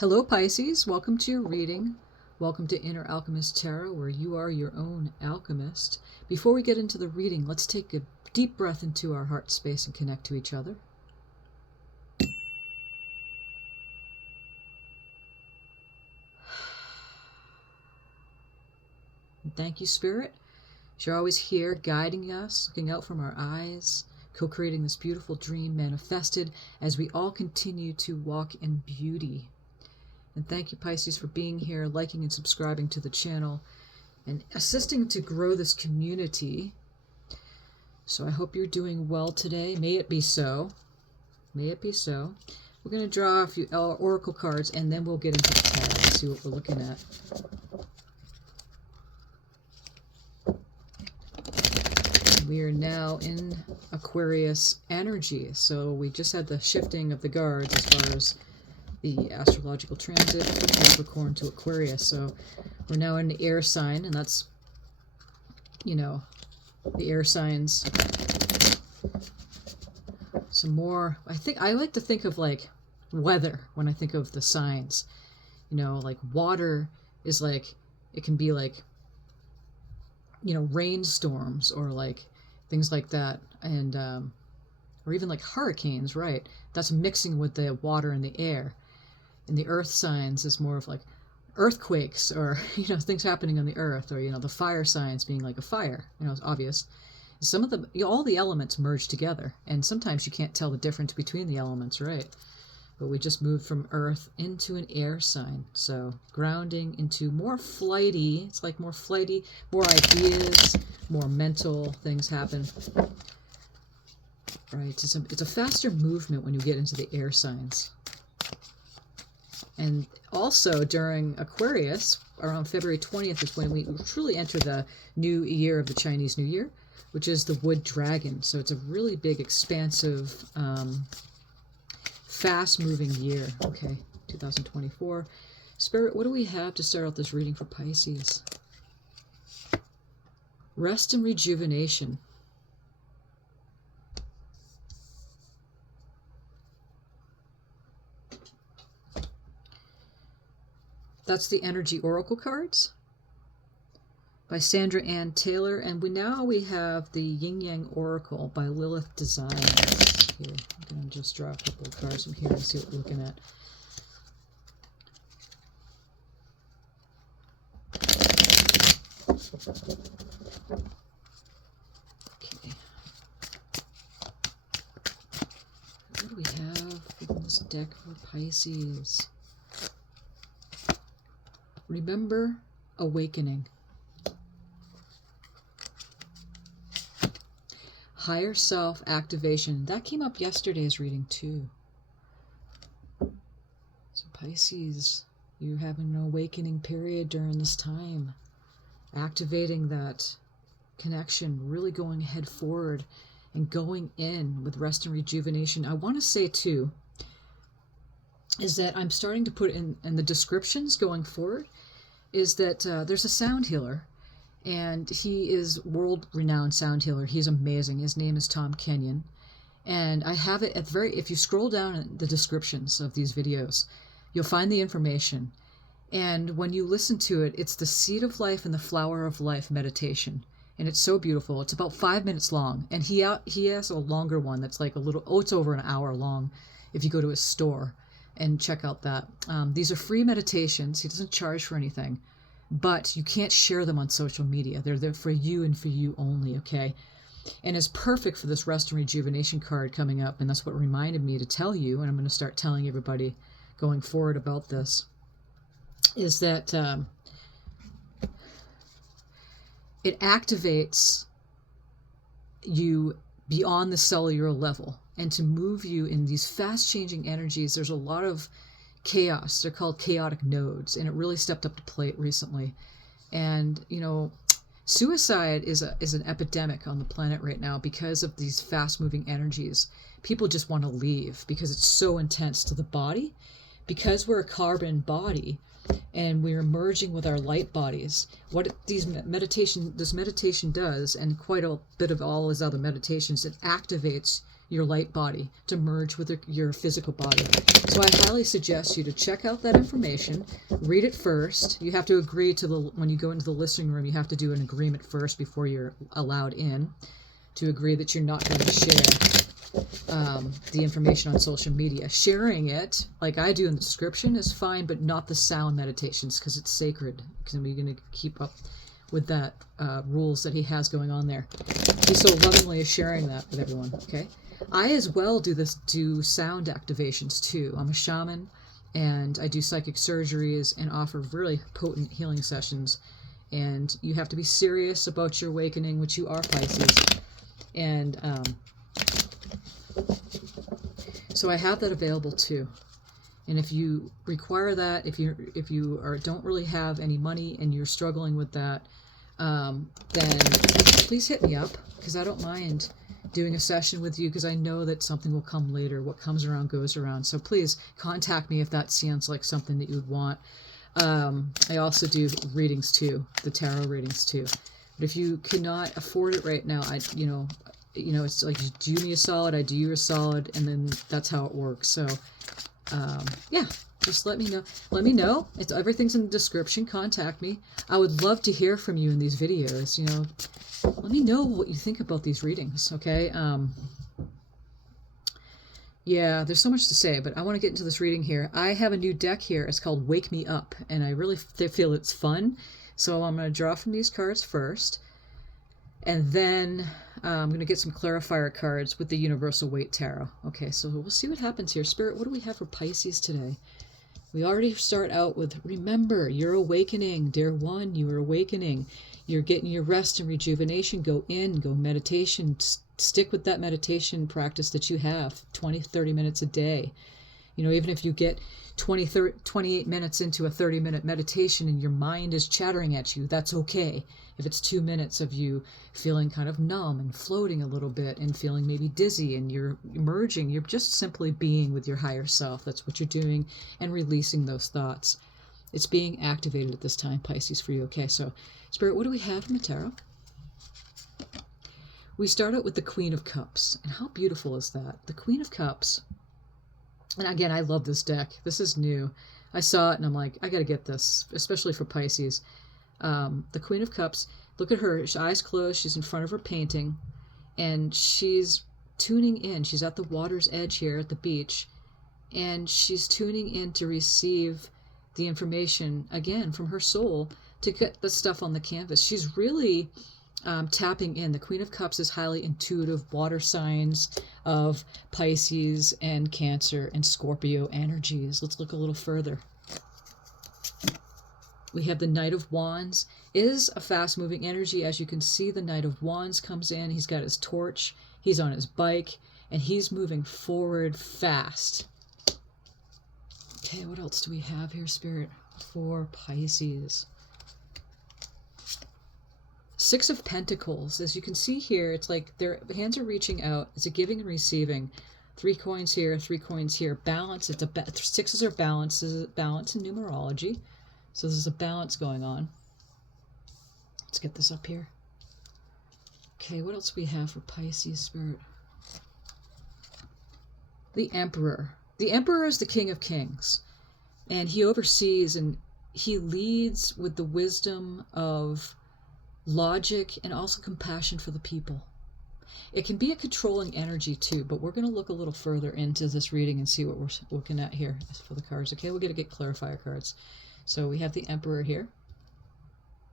Hello Pisces, welcome to your reading. Welcome to Inner Alchemist Tarot, where you are your own alchemist. Before we get into the reading, let's take a deep breath into our heart space and connect to each other. And thank you, Spirit. You're always here guiding us, looking out from our eyes, co-creating this beautiful dream manifested as we all continue to walk in beauty. And thank you, Pisces, for being here, liking and subscribing to the channel, and assisting to grow this community. So I hope you're doing well today. May it be so. May it be so. We're going to draw a few oracle cards, and then we'll get into the tarot and see what we're looking at. We are now in Aquarius energy. So we just had the shifting of the guards as far as the astrological transit from Capricorn to Aquarius. So we're now in the air sign, and that's, you know, the air signs. Some more, I like to think of like weather when I think of the signs. You know, like water is like, it can be like, you know, rainstorms or like things like that. And, or even like hurricanes, right? That's mixing with the water and the air. And the earth signs is more of like earthquakes or, you know, things happening on the earth, or, you know, the fire signs being like a fire, you know, it's obvious. Some of the, all the elements merge together, and sometimes you can't tell the difference between the elements, right? But we just moved from earth into an air sign. So grounding into more flighty, it's like more flighty, more ideas, more mental things happen. Right, it's a faster movement when you get into the air signs. And also during Aquarius, around February 20th is when we truly enter the new year of the Chinese New Year, which is the wood dragon. So it's a really big, expansive, fast-moving year. Okay, 2024. Spirit, what do we have to start out this reading for Pisces? Rest and rejuvenation. That's the Energy Oracle cards by Sandra Ann Taylor. And we have the Yin Yang Oracle by Lilith Designs. Here, I'm going to just draw a couple of cards from here and see what we're looking at. Okay. What do we have in this deck for Pisces? Remember awakening. Higher self activation. That came up yesterday's reading too. So Pisces, you have an awakening period during this time. Activating that connection, really going head forward and going in with rest and rejuvenation. I want to say too, is that I'm starting to put in the descriptions going forward, is that there's a sound healer, and he is world-renowned sound healer. He's amazing. His name is Tom Kenyon, and I have it at if you scroll down in the descriptions of these videos, you'll find the information. And when you listen to it, it's the Seed of Life and the Flower of Life meditation, and it's so beautiful. It's about 5 minutes long, and he has a longer one that's like a little, it's over an hour long if you go to his store and check out that. These are free meditations. He doesn't charge for anything, but you can't share them on social media. They're there for you and for you only, okay? And it's perfect for this rest and rejuvenation card coming up, and that's what reminded me to tell you, and I'm going to start telling everybody going forward about this, is that it activates you beyond the cellular level. And to move you in these fast-changing energies, there's a lot of chaos. They're called chaotic nodes, and it really stepped up to plate recently. And, you know, suicide is an epidemic on the planet right now because of these fast-moving energies. People just want to leave because it's so intense to the body. Because we're a carbon body, and we're merging with our light bodies. What this meditation does, and quite a bit of all his other meditations, it activates your light body, to merge with your physical body. So I highly suggest you to check out that information, read it first. You have to agree to when you go into the listening room, you have to do an agreement first before you're allowed in, to agree that you're not going to share the information on social media. Sharing it, like I do in the description, is fine, but not the sound meditations, because it's sacred. Because we're going to keep up with that rules that he has going on there. He so lovingly is sharing that with everyone. Okay, I as well do sound activations too. I'm a shaman, and I do psychic surgeries and offer really potent healing sessions. And you have to be serious about your awakening, which you are, Pisces. And so I have that available too. And if you require that, if you don't really have any money and you're struggling with that, then please hit me up, because I don't mind doing a session with you, because I know that something will come later. What comes around goes around. So please contact me if that sounds like something that you would want. I also do readings too, the tarot readings too. But if you cannot afford it right now, it's like, do me a solid, I do you a solid, and then that's how it works. So, yeah, just let me know. Let me know. Everything's in the description. Contact me. I would love to hear from you in these videos. Let me know what you think about these readings. Okay. Yeah, there's so much to say, but I want to get into this reading here. I have a new deck here. It's called Wake Me Up, and I really feel it's fun. So I'm going to draw from these cards first, and then I'm going to get some clarifier cards with the Universal Weight Tarot. Okay, so we'll see what happens here. Spirit, what do we have for Pisces today? We already start out with, remember, you're awakening. Dear one, you are awakening. You're getting your rest and rejuvenation. Go in, go meditation. Stick with that meditation practice that you have, 20, 30 minutes a day. Even if you get 28 minutes into a 30-minute meditation and your mind is chattering at you, that's okay. If it's 2 minutes of you feeling kind of numb and floating a little bit and feeling maybe dizzy and you're emerging, you're just simply being with your higher self. That's what you're doing, and releasing those thoughts. It's being activated at this time, Pisces, for you. Okay, so Spirit, what do we have in the tarot? We start out with the Queen of Cups. And how beautiful is that? The Queen of Cups. And again, I love this deck. This is new. I saw it and I'm like, I got to get this, especially for Pisces. The Queen of Cups, look at her. Her eyes closed. She's in front of her painting. And she's tuning in. She's at the water's edge here at the beach. And she's tuning in to receive the information, again, from her soul to get the stuff on the canvas. She's really tapping in. The Queen of Cups is highly intuitive water signs of Pisces and Cancer and Scorpio energies. Let's look a little further. We have the Knight of Wands. It is a fast-moving energy. As you can see, the Knight of Wands comes in. He's got his torch. He's on his bike, and he's moving forward fast. Okay, what else do we have here, Spirit, for Pisces? Six of Pentacles. As you can see here, it's like their hands are reaching out. It's a giving and receiving. 3 coins here, 3 coins here. Balance. Sixes are balance. This is balance in numerology. So there's a balance going on. Let's get this up here. Okay, what else do we have for Pisces, Spirit? The Emperor. The Emperor is the King of Kings. And he oversees and he leads with the wisdom of logic and also compassion for the people. It can be a controlling energy too, but we're going to look a little further into this reading and see what we're looking at here for the cards. Okay, we're going to get clarifier cards. So we have the Emperor here.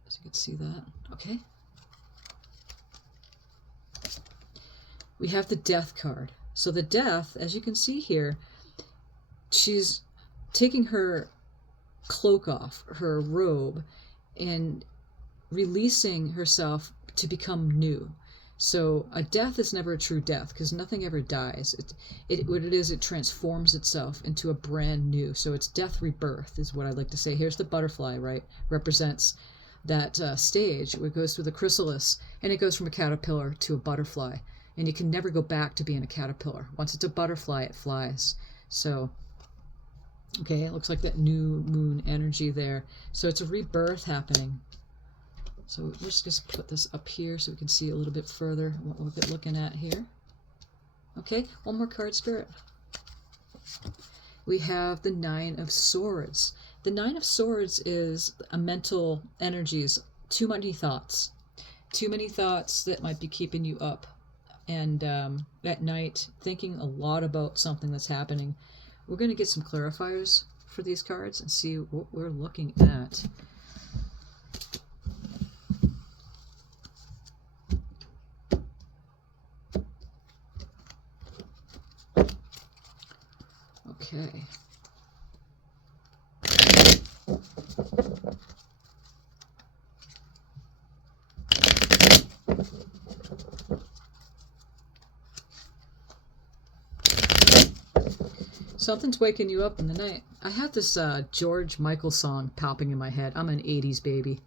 So you can see that. Okay. We have the Death card. So the Death, as you can see here, she's taking her cloak off, her robe, and releasing herself to become new. So a death is never a true death, because nothing ever dies. What it is, it transforms itself into a brand new. So it's death rebirth is what I like to say. Here's the butterfly, right? Represents that stage where it goes through the chrysalis, and it goes from a caterpillar to a butterfly. And you can never go back to being a caterpillar. Once it's a butterfly, it flies. So, okay, it looks like that new moon energy there. So it's a rebirth happening. So let's just put this up here so we can see a little bit further what we're looking at here. Okay, one more card, Spirit. We have the Nine of Swords. The Nine of Swords is a mental energies, too many thoughts. Too many thoughts that might be keeping you up. And at night, thinking a lot about something that's happening. We're going to get some clarifiers for these cards and see what we're looking at. Okay. Something's waking you up in the night. I have this George Michael song popping in my head. I'm an 80s baby.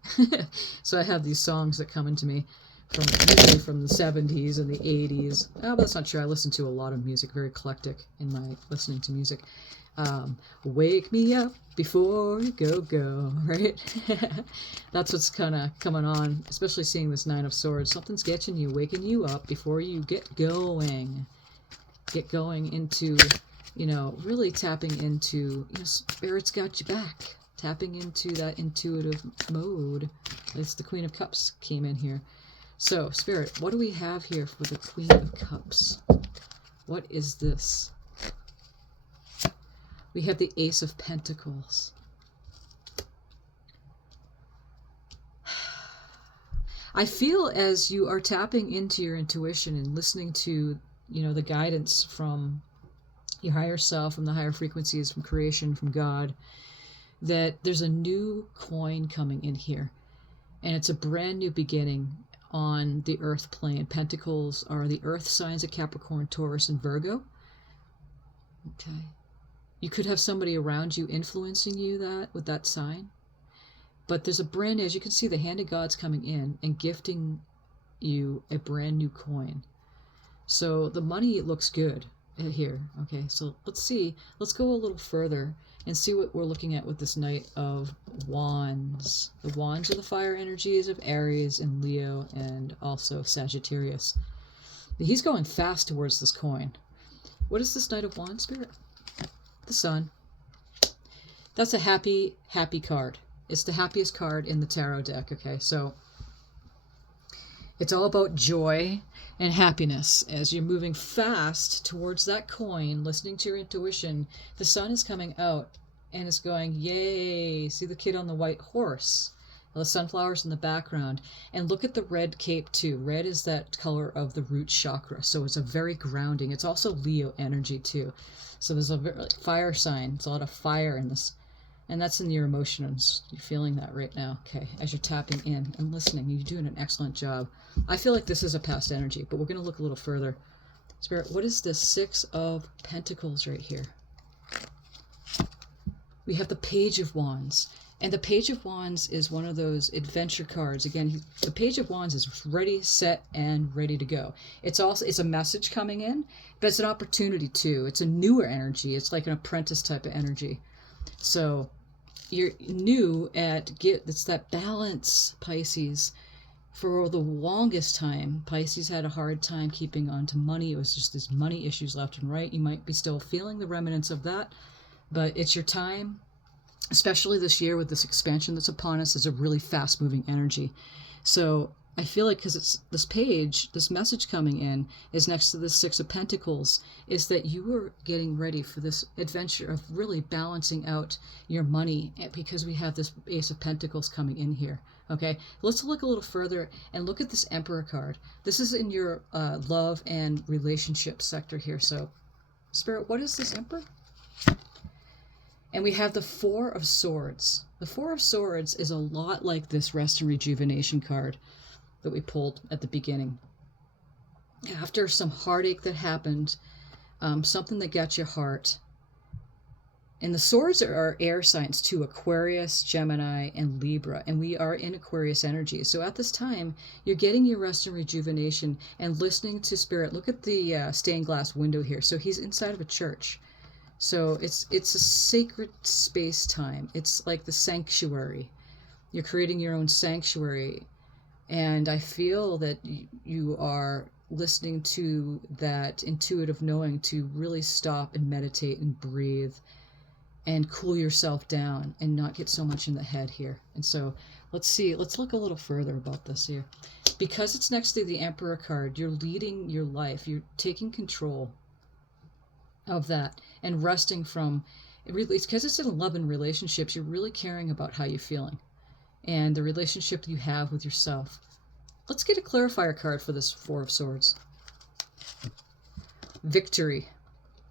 So I have these songs that come into me usually from the 70s and the 80s. Oh, but that's not true. I listen to a lot of music, very eclectic in my listening to music. Wake me up before you go, right? That's what's kind of coming on, especially seeing this Nine of Swords. Something's getting you, waking you up before you get going. Get going into, really tapping into, Spirit's got you back. Tapping into that intuitive mode. It's the Queen of Cups came in here. So, Spirit, what do we have here for the Queen of Cups? What is this? We have the Ace of Pentacles. I feel as you are tapping into your intuition and listening to, the guidance from your higher self, from the higher frequencies, from creation, from God, that there's a new coin coming in here. And it's a brand new beginning on the earth plane. Pentacles are the earth signs of Capricorn, Taurus, and Virgo. Okay. You could have somebody around you influencing you with that sign. But there's a brand new, as you can see, the hand of God's coming in and gifting you a brand new coin. So the money looks good here. Okay, so let's see. Let's go a little further and see what we're looking at with this Knight of Wands. The Wands are the fire energies of Aries and Leo and also Sagittarius. He's going fast towards this coin. What is this Knight of Wands, Spirit? The Sun. That's a happy card. It's the happiest card in the tarot deck. Okay, so it's all about joy and happiness. As you're moving fast towards that coin, listening to your intuition, the sun is coming out and it's going, yay. See the kid on the white horse, the sunflowers in the background, and look at the red cape too. Red is that color of the root chakra, so it's a very grounding. It's also Leo energy too. So there's a fire sign. There's a lot of fire in this. And that's in your emotions. You're feeling that right now. Okay, as you're tapping in and listening, you're doing an excellent job. I feel like this is a past energy, but we're going to look a little further. Spirit, what is the Six of Pentacles right here? We have the Page of Wands. And the Page of Wands is one of those adventure cards. Again, the Page of Wands is ready, set, and ready to go. It's a message coming in, but it's an opportunity too. It's a newer energy. It's like an apprentice type of energy. So you're new at it's that balance, Pisces. For the longest time, Pisces had a hard time keeping on to money. It was just these money issues left and right. You might be still feeling the remnants of that, but it's your time, especially this year with this expansion that's upon us. Is a really fast-moving energy. So I feel like because it's this page, this message coming in is next to the Six of Pentacles, is that you are getting ready for this adventure of really balancing out your money, because we have this Ace of Pentacles coming in here. Okay, let's look a little further and look at this Emperor card. This is in your love and relationship sector here. So, Spirit, what is this Emperor? And we have the Four of Swords. The Four of Swords is a lot like this Rest and Rejuvenation card that we pulled at the beginning. After some heartache that happened, something that got your heart. And the swords are air signs too, Aquarius, Gemini, and Libra. And we are in Aquarius energy. So at this time, you're getting your rest and rejuvenation and listening to Spirit. Look at the stained glass window here. So he's inside of a church. So it's a sacred space time. It's like the sanctuary. You're creating your own sanctuary. And I feel that you are listening to that intuitive knowing to really stop and meditate and breathe and cool yourself down and not get so much in the head here. And so let's look a little further about this here. Because it's next to the Emperor card, you're leading your life, you're taking control of that and resting from, it's because it's in love and relationships, you're really caring about how you're feeling and the relationship you have with yourself. Let's get a clarifier card for this Four of Swords. Victory.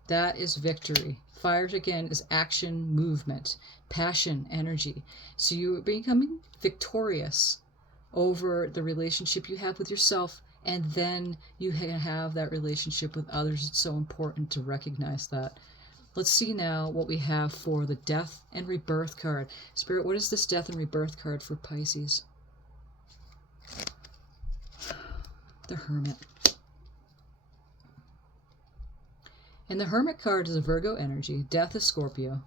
That is victory. Fire again is action, movement, passion, energy. So you're becoming victorious over the relationship you have with yourself, and then you have that relationship with others. It's so important to recognize that. Let's see now what we have for the Death and Rebirth card. Spirit, what is this Death and Rebirth card for Pisces? The Hermit. And the Hermit card is a Virgo energy. Death is Scorpio.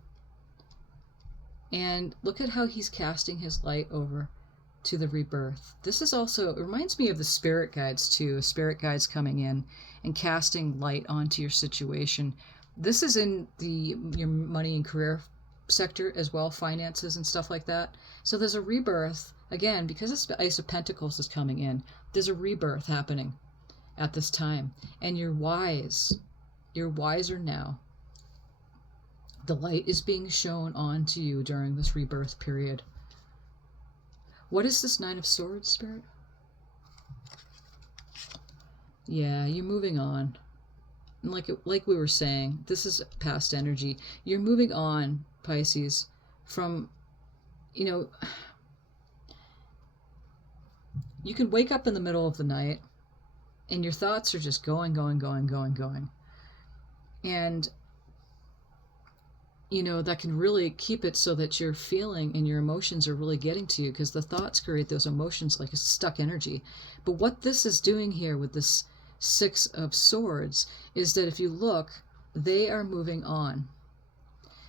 And look at how he's casting his light over to the Rebirth. This is also, it reminds me of the spirit guides too. Spirit guides coming in and casting light onto your situation. This is in your money and career sector as well, finances and stuff like that. So there's a rebirth, again, because it's the Ace of Pentacles is coming in, there's a rebirth happening at this time. And you're wise. You're wiser now. The light is being shown onto you during this rebirth period. What is this Nine of Swords, Spirit? Yeah, you're moving on. And like we were saying, this is past energy. You're moving on, Pisces, from, you can wake up in the middle of the night and your thoughts are just going. And, that can really keep it so that your feeling and your emotions are really getting to you, because the thoughts create those emotions like a stuck energy. But what this is doing here with this Six of Swords is that if you look, they are moving on.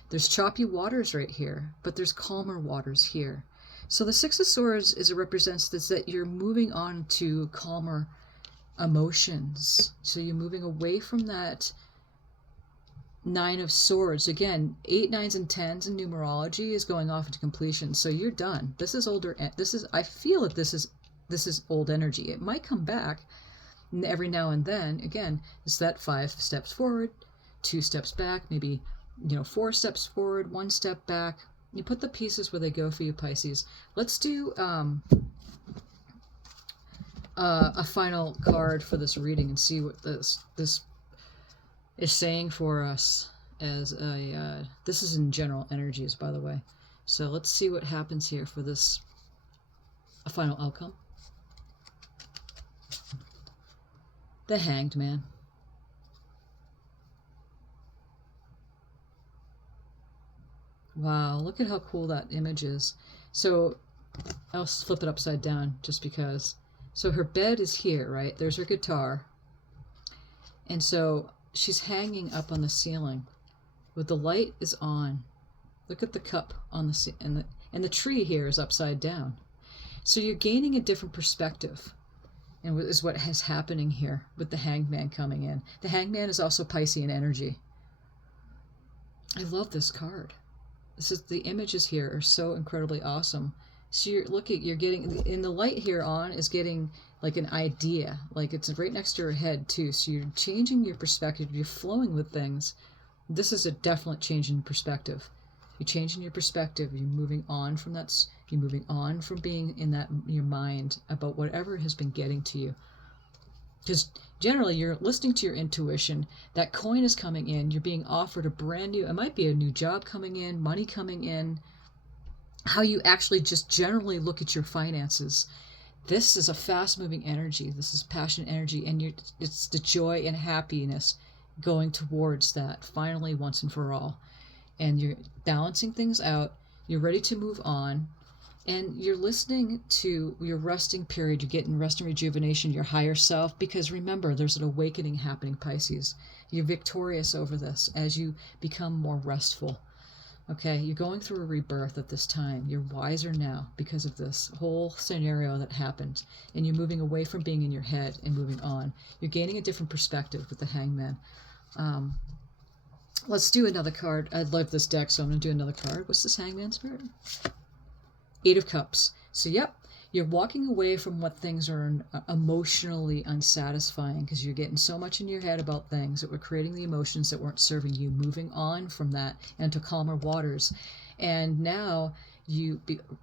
There's choppy waters right here, but there's calmer waters here. So the Six of Swords represents this, that you're moving on to calmer emotions. So you're moving away from that Nine of Swords. Again, 8, 9s, and 10s in numerology is going off into completion. So you're done. This is older. I feel that this is old energy. It might come back every now and then. Again, it's that 5 steps forward, 2 steps back, maybe 4 steps forward, 1 step back. You put the pieces where they go for you, Pisces. Let's do a final card for this reading and see what this is saying for us as this is in general energies, by the way. So let's see what happens here for this a final outcome. The Hanged Man. Wow, look at how cool that image is. So I'll flip it upside down just because. So her bed is here, right? There's her guitar. And so she's hanging up on the ceiling, but the light is on. Look at the cup on the and the tree here is upside down. So you're gaining a different perspective, and is what is happening here with the Hanged Man coming in. The Hanged Man is also Piscean energy. I love this card. The images here are so incredibly awesome. So you're getting, in the light here on is getting like an idea, like it's right next to her head too. So you're changing your perspective, you're flowing with things. This is a definite change in perspective. You're changing your perspective, you're moving on from that, you're moving on from being in that, your mind about whatever has been getting to you. Because generally you're listening to your intuition, that coin is coming in, you're being offered a brand new, it might be a new job coming in, money coming in, how you actually just generally look at your finances. This is a fast-moving energy. This is passion energy, and it's the joy and happiness going towards that finally once and for all. And you're balancing things out. You're ready to move on, and you're listening to your resting period. You're getting rest and rejuvenation, your higher self, because remember, there's an awakening happening, Pisces. You're victorious over this as you become more restful. Okay, you're going through a rebirth at this time. You're wiser now because of this whole scenario that happened. And you're moving away from being in your head and moving on. You're gaining a different perspective with the Hangman. Let's do another card. I love this deck, so I'm going to do another card. What's this Hangman Spirit? 8 of Cups. So, yep, you're walking away from what things are emotionally unsatisfying because you're getting so much in your head about things that were creating the emotions that weren't serving you, moving on from that into calmer waters. And now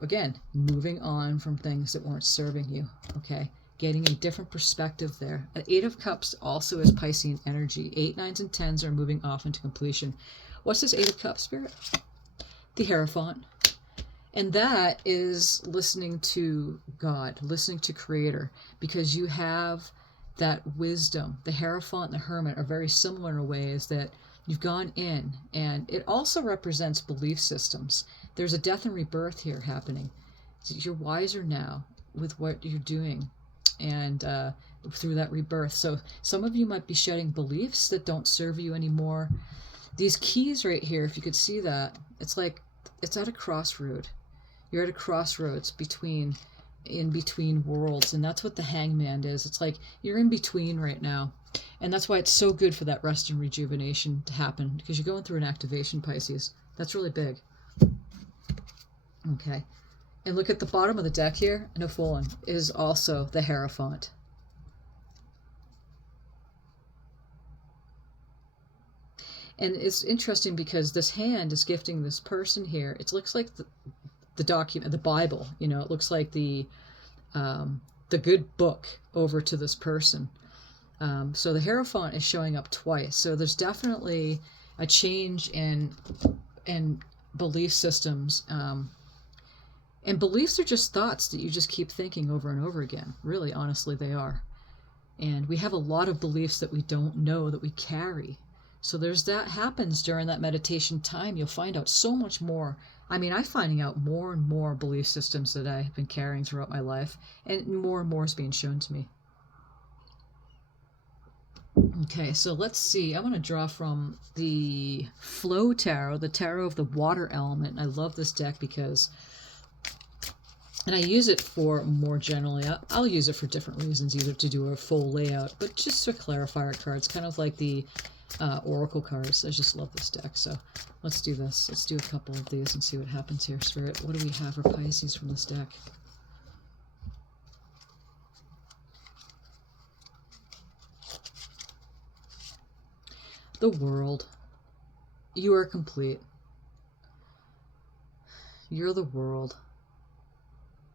again, moving on from things that weren't serving you, okay? Getting a different perspective there. An 8 of Cups also is Piscean energy. 8, 9s, and 10s are moving off into completion. What's this 8 of Cups, Spirit? The Hierophant. And that is listening to God, listening to Creator, because you have that wisdom. The Hierophant and the Hermit are very similar in ways that you've gone in, and it also represents belief systems. There's a death and rebirth here happening. You're wiser now with what you're doing, and through that rebirth. So some of you might be shedding beliefs that don't serve you anymore. These keys right here, if you could see that, it's like it's at a crossroad. You're at a crossroads in between worlds, and that's what the Hangman is. It's like you're in between right now, and that's why it's so good for that rest and rejuvenation to happen, because you're going through an activation, Pisces. That's really big. Okay, and look at the bottom of the deck here. No Fallen is also the Hierophant. And it's interesting because this hand is gifting this person here. It looks like the document, the Bible, you know, it looks like the good book over to this person. So the Hierophant is showing up twice. So there's definitely a change in belief systems. And beliefs are just thoughts that you just keep thinking over and over again. Really, honestly, they are. And we have a lot of beliefs that we don't know that we carry. So there's that happens during that meditation time. You'll find out so much more. I mean, I'm finding out more and more belief systems that I have been carrying throughout my life, and more is being shown to me. Okay, so let's see. I want to draw from the Flow Tarot, the Tarot of the Water Element. I love this deck because, and I use it for more generally, I'll use it for different reasons, either to do a full layout, but just to clarify cards, kind of like the Oracle cards. I just love this deck. So let's do this. Let's do a couple of these and see what happens here, Spirit. What do we have for Pisces from this deck? The World. You are complete. You're the world.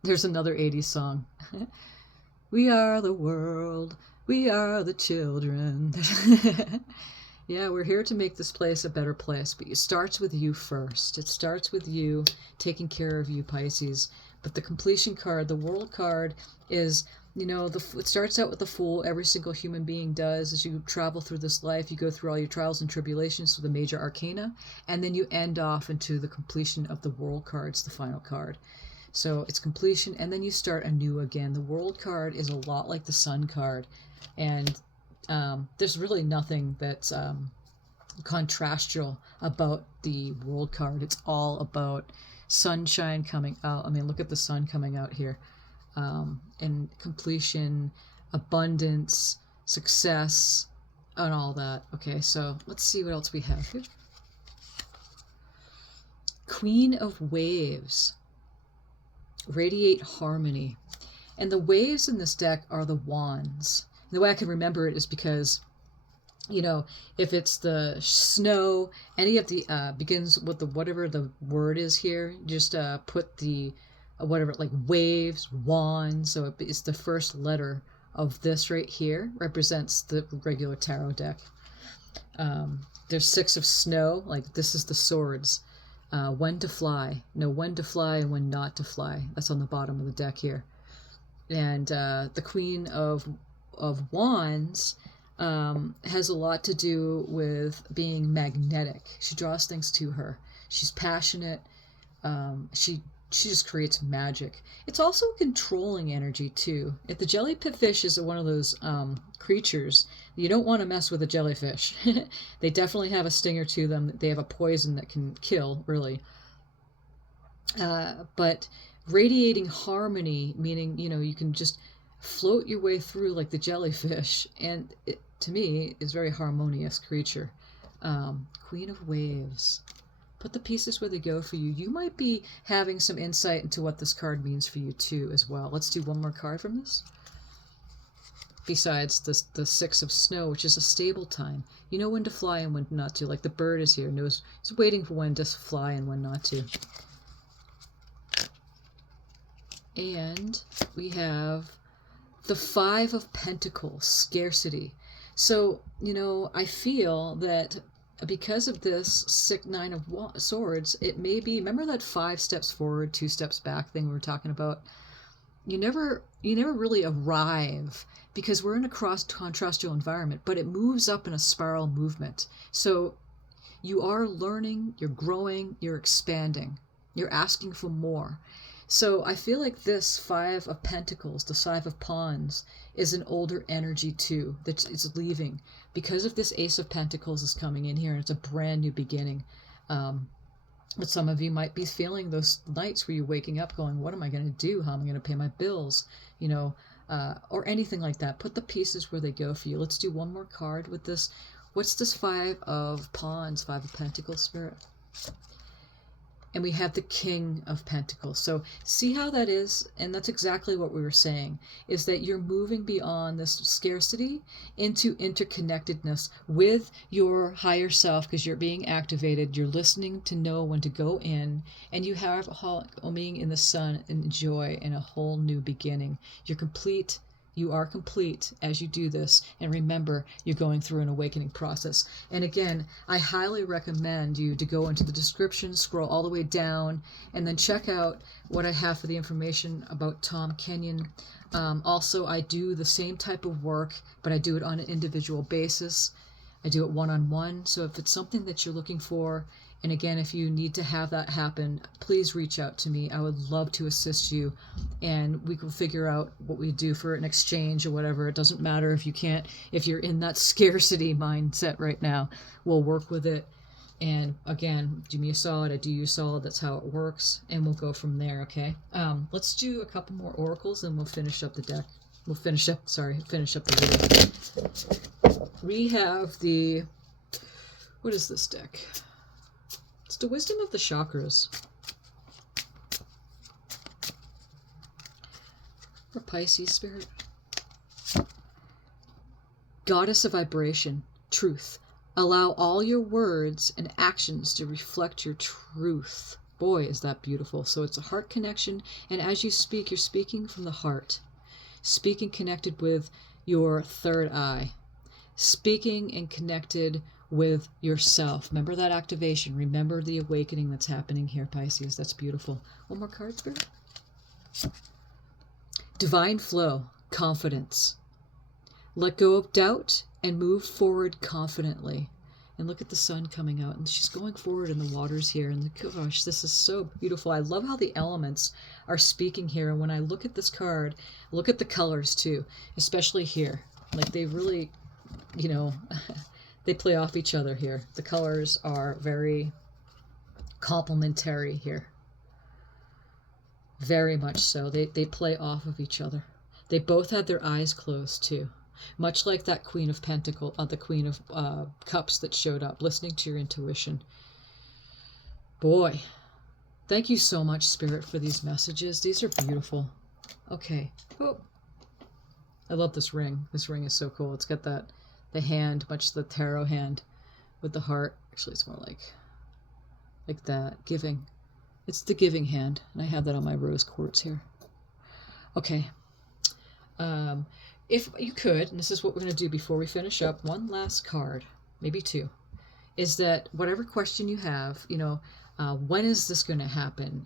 There's another 80s song. We are the world. We are the children. Yeah, we're here to make this place a better place, but it starts with you first. It starts with you taking care of you, Pisces. But the completion card, the World card, is, you know, it starts out with the Fool. Every single human being does. As you travel through this life, you go through all your trials and tribulations through the major arcana, and then you end off into the completion of the World cards, the final card. So it's completion, and then you start anew again. The World card is a lot like the Sun card, and there's really nothing that's contrastial about the World card. It's all about sunshine coming out. I mean, look at the sun coming out here. And completion, abundance, success, and all that. Okay, so let's see what else we have here. Queen of Waves. Radiate harmony. And the waves in this deck are the wands. The way I can remember it is because, you know, if it's the snow, any of the begins with the whatever the word is here, just put the whatever, like waves, wands. So it's the first letter of this right here represents the regular tarot deck. There's 6 of snow, like this is the swords. When to fly. No, when to fly and when not to fly. That's on the bottom of the deck here. And the Queen of Wands has a lot to do with being magnetic. She draws things to her. She's passionate. She she just creates magic. It's also a controlling energy too. If the jellyfish is one of those creatures, you don't want to mess with a jellyfish. They definitely have a stinger to them. They have a poison that can kill, really. But radiating harmony, meaning, you can just float your way through like the jellyfish, and it, to me, is a very harmonious creature. Queen of Waves. Put the pieces where they go for you. You might be having some insight into what this card means for you too as well. Let's do one more card from this. Besides the Six of Snow, which is a stable time. You know when to fly and when not to. Like the bird is here, knows, is waiting for when to fly and when not to. And we have the Five of Pentacles, scarcity. So, I feel that because of this Nine of Swords, it may be, remember that 5 steps forward, 2 steps back thing we were talking about? You never really arrive because we're in a contrastual environment, but it moves up in a spiral movement. So you are learning, you're growing, you're expanding, you're asking for more. So I feel like this Five of Pentacles, the Five of Wands, is an older energy too that is leaving because of this Ace of Pentacles is coming in here, and it's a brand new beginning. But some of you might be feeling those nights where you're waking up going, what am I going to do? How am I going to pay my bills? Or anything like that. Put the pieces where they go for you. Let's do one more card with this. What's this Five of Wands, Five of Pentacles, Spirit? And we have the King of Pentacles. So see how that is? And that's exactly what we were saying, is that you're moving beyond this scarcity into interconnectedness with your higher self, because you're being activated. You're listening to know when to go in, and you have being in the sun and joy in a whole new beginning. You're complete. You are complete as you do this, and remember, you're going through an awakening process. And again, I highly recommend you to go into the description, scroll all the way down, and then check out what I have for the information about Tom Kenyon. Also, I do the same type of work, but I do it on an individual basis. I do it one-on-one, so if it's something that you're looking for, and again, if you need to have that happen, please reach out to me. I would love to assist you, and we can figure out what we do for an exchange or whatever. It doesn't matter if you're in that scarcity mindset right now. We'll work with it. And again, do me a solid, I do you a solid. That's how it works, and we'll go from there, okay? Let's do a couple more oracles, and we'll finish up the deck. Finish up the video. We have what is this deck? It's the Wisdom of the Chakras. For Pisces, Spirit. Goddess of Vibration, Truth. Allow all your words and actions to reflect your truth. Boy, is that beautiful. So it's a heart connection, and as you speak, you're speaking from the heart. Speaking connected with your third eye. Speaking and connected with yourself. Remember that activation. Remember the awakening that's happening here, Pisces. That's beautiful. One more card, Spirit. Divine flow, confidence. Let go of doubt and move forward confidently. And look at the sun coming out, and she's going forward in the waters here. And gosh, this is so beautiful. I love how the elements are speaking here. And when I look at this card, look at the colors too, especially here. Like they really, they play off each other here. The colors are very complementary here. Very much so. They play off of each other. They both have their eyes closed too. Much like that Queen of Pentacles, the Queen of Cups that showed up, listening to your intuition. Boy, thank you so much, Spirit, for these messages. These are beautiful. Okay. Oh, I love this ring. This ring is so cool. It's got the hand, much the tarot hand with the heart. Actually, it's more like that. Giving. It's the giving hand, and I have that on my rose quartz here. Okay. If you could, and this is what we're going to do before we finish up, one last card, maybe two, is that whatever question you have, when is this going to happen?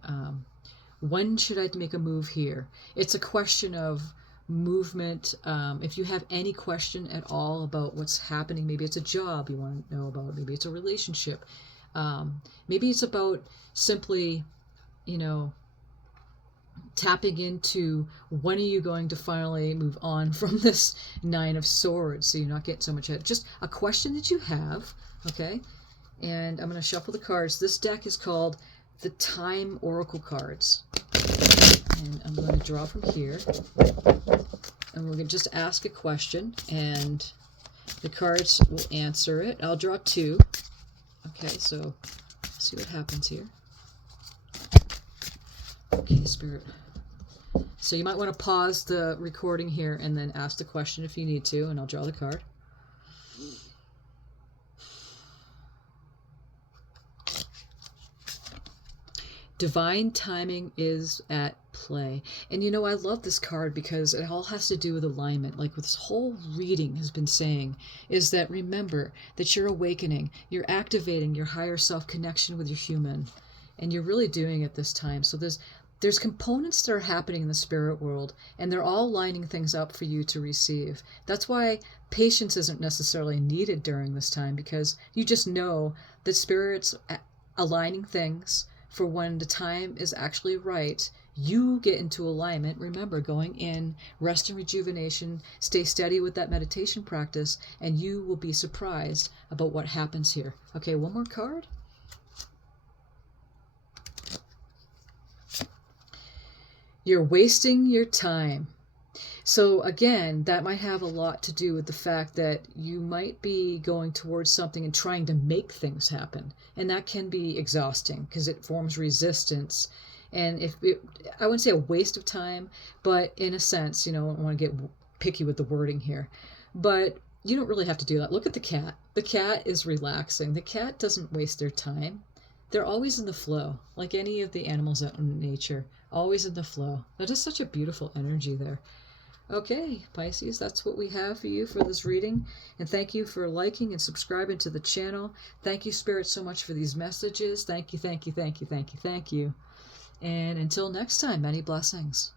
When should I make a move here? It's a question of movement. If you have any question at all about what's happening, maybe it's a job you want to know about, maybe it's a relationship, maybe it's about simply, tapping into when are you going to finally move on from this Nine of Swords, so you're not getting so much ahead. Just a question that you have, okay? And I'm going to shuffle the cards. This deck is called the Time Oracle cards. And I'm going to draw from here. And we're going to just ask a question, and the cards will answer it. I'll draw 2. Okay, so see what happens here. Okay, Spirit. So you might want to pause the recording here and then ask the question if you need to, and I'll draw the card. Divine timing is at play. And you know, I love this card because it all has to do with alignment. Like what this whole reading has been saying is that remember that you're awakening, you're activating your higher self connection with your human, and you're really doing it this time. So there's components that are happening in the spirit world, and they're all lining things up for you to receive. That's why patience isn't necessarily needed during this time, because you just know that Spirit's aligning things for when the time is actually right. You get into alignment. Remember, going in, rest and rejuvenation, stay steady with that meditation practice, and you will be surprised about what happens here. Okay, one more card. You're wasting your time. So again, that might have a lot to do with the fact that you might be going towards something and trying to make things happen. And that can be exhausting because it forms resistance. And I wouldn't say a waste of time, but in a sense, you know, I don't want to get picky with the wording here, but you don't really have to do that. Look at the cat. The cat is relaxing. The cat doesn't waste their time. They're always in the flow, like any of the animals out in nature, always in the flow. That is such a beautiful energy there. Okay, Pisces, that's what we have for you for this reading. And thank you for liking and subscribing to the channel. Thank you, Spirit, so much for these messages. Thank you, thank you, thank you, thank you, thank you. And until next time, many blessings.